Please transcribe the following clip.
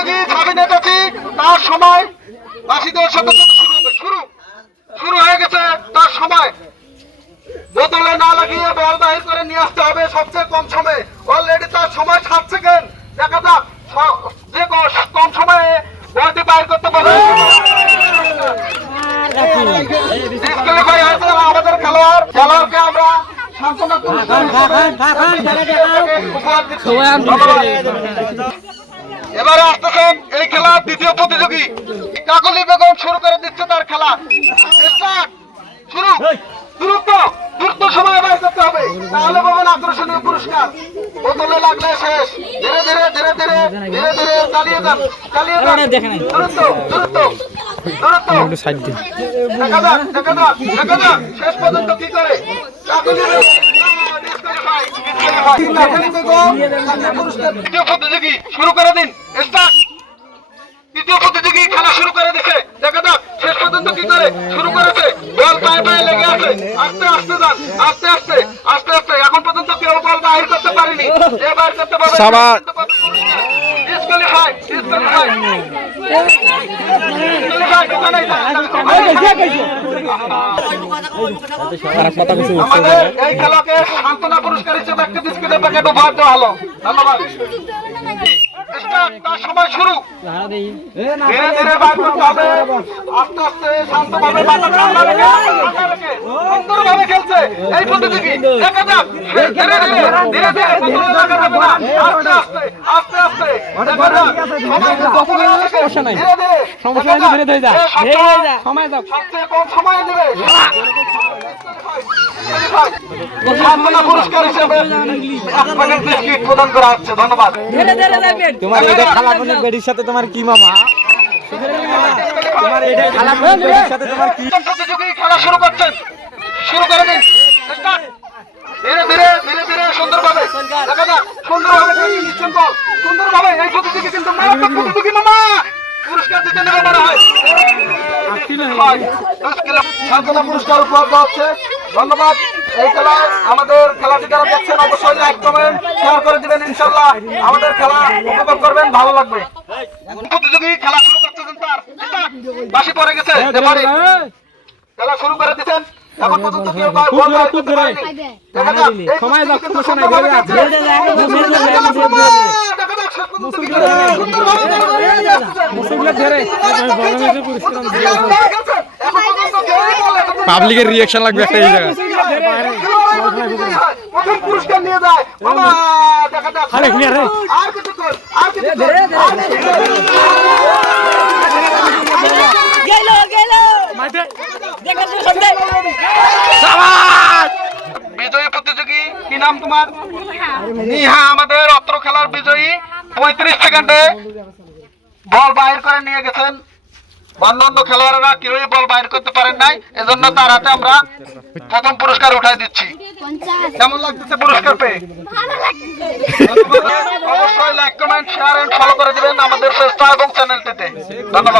প্রতিযোগী ছাবি নেতাছি তার সময় বাসীদের সাথে শুরু শুরু হয়ে গেছে তার সময় বোতলে না লাগিয়ে বল বাহির করে নিয়ে আসতে হবে সবচেয়ে কম সময়ে অলরেডি তার সময় সাত সেকেন্ড দেখা যাক যে কম সময়ে বলটি বাইর করতে পারে আমাদের খেলোয়াড় খেলোয়াড়কে আমরা সান্ত্বনা এবারে আসতেছেন এই খেলার দ্বিতীয় প্রতিযোগী কাকলি বেগম শুরু করে দিচ্ছে তার খেলা। শুরু! দ্রুত দ্রুত সময় করতে হবে। তাহলে পাবেন আকর্ষণীয় পুরস্কার। বোতলে লাগলে শেষ। ধীরে ধীরে ধীরে ধীরে ধীরে ধীরে চালিয়ে যান। চালিয়ে যান। দ্রুত দ্রুত দ্রুত দেখা যাক দেখা যাক দেখা যাক। শেষ পর্যন্ত কি করে? কাকলি প্রতিযোগী শুরু করে দিন স্টার্ট তৃতীয় প্রতিযোগী খেলা শুরু করে দিছে দেখা যাক শেষ পর্যন্ত কি করে শুরু করেছে বল পায়ে পায়ে লেগে আছে আস্তে আস্তে যান আস্তে আস্তে আস্তে আস্তে। এখন পর্যন্ত কেউ বল বাহির করতে পারেনি। যে বাহির করতে পারবে সাবাস। দোকানে তারা কথা কিছু আমাদের এই খেলাকে সান্ত্বনা পুরস্কার হিসেবে একটা বিস্কুটের প্যাকেট উপহার দেওয়া হলো। ধন্যবাদ। সময় শুরু। ধীরে ধীরে বার করতে হবে। আস্তে আস্তে শান্তভাবে মাথা ঠান্ডা রেখে সুন্দরভাবে খেলছে। এই প্রতিযোগী। দেখা যাক। ধীরে ধীরে ধীরে ধীরে। বোতলে লাগা যাবে না। আস্তে আস্তে আস্তে আস্তে। দেখা যাক। সময় সমস্যা নাই। সমস্যা নাই, ধীরে ধীরে যা। সময় দাও সবচেয়ে কম সময় নেবে সান্ত্বনা পুরস্কার হিসেবে এক প্যাকেট বিস্কিট প্রদান করা হচ্ছে। ধন্যবাদ। তোমার এটা খালা বেডির সাথে তোমার কি মামা? তোমার এটা খালা বেডির সাথে তোমার কি খেলা শুরু করছেন শুরু করে দিন। ধীরে ধীরে ধীরে ধীরে সুন্দরভাবে। সুন্দরভাবে নিচ্ছেন বল সুন্দরভাবে এই প্রতিযোগী কিন্তু মারাত্মক প্রতিযোগী মামা। পুরস্কার দিতে নেবে মনে হয়। পুরস্কার উপহার দেওয়া হচ্ছে। ধন্যবাদ। এই খেলায় আমাদের খেলাটি যারা দেখছেন অবশ্যই লাইক কমেন্ট শেয়ার করে দিবেন ইনশাল্লাহ আমাদের খেলা উপভোগ করবেন ভালো লাগবে। প্রতিযোগী খেলা শুরু করতেছেন তার. বাসি পড়ে গেছে খেলা শুরু করে দিচ্ছেন। এখন পর্যন্ত কেউ বল ধরে, বাইর খুব করতে পারেনি। দেখা যাক, সময় সমস্যা নাই, ধরে। ধরে। এখন পর্যন্ত কেউ বল পাবলিকের রিয়াকশন লাগবে একটা এই জায়গায় প্রথম পুরস্কার নিয়ে যায় বাবা দেখা যাক আরে, কি আরে? আর কিছুক্ষণ আর কিছুক্ষণ আর কিছুক্ষণ। বিজয়ী প্রতিযোগী কি নাম তোমার নিহা আমাদের অত্র খেলার বিজয়ী পঁয়ত্রিশ সেকেন্ডে বল বাইর করে নিয়ে গেছেন অন্যান্য খেলোয়াড়রা কেউই বল বাইর করতে পারেন নাই এজন্য তার হাতে আমরা প্রথম পুরস্কার উঠাই দিচ্ছি। কেমন লাগতেছে পুরস্কার পেয়ে? অবশ্যই like comment share and follow করে দিবেন আমাদের পেজটা এবং চ্যানেলটিতে ধন্যবাদ।